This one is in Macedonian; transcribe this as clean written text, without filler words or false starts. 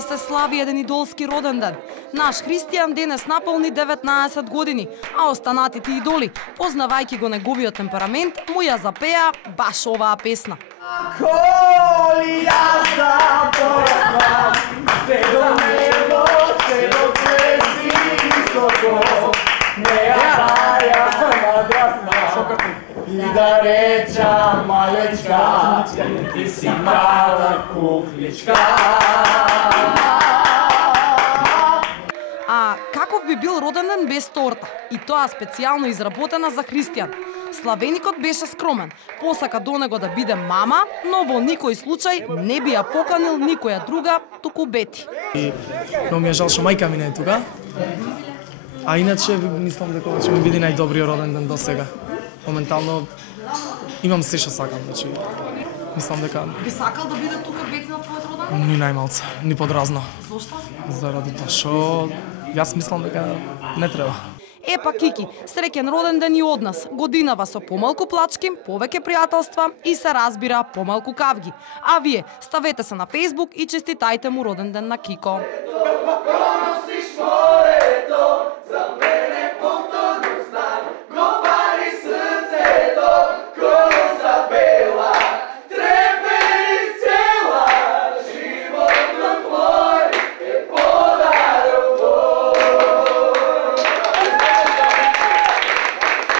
Дека се слави еден идолски роден ден. Наш Христијан денес наполни 19 години, а останатите идоли, познавајќи го неговиот темперамент, му ја запеа баш оваа песна. Коли јас да пораснам, се до небо, се до звезди високо, не ја таја надрасна, и да речам малечка, ти си мала кукличка. А каков би бил роден ден без торта? И тоа специјално изработена за Христијан. Славеникот беше скромен, посака до него да биде мама, но во никој случај не би ја поканил никоја друга, туку Бети. И но ми е жал што мајка ми не е тука. А иначе мислам дека ќе ми биде најдобриот роден ден до сега. Моментално имам се што сакам, значи мислам дека Би сакал да биде тука Бети на твојот роден ден? ни најмалце, ни подразно. Зошто? Заради тоа што јас мислам дека не треба. Епа Кики, среќен роден ден и од нас. Годинава со помалку плачки, повеќе пријателства и се разбира помалку кавги. А вие ставете се на Facebook и честитајте му роден ден на Кико.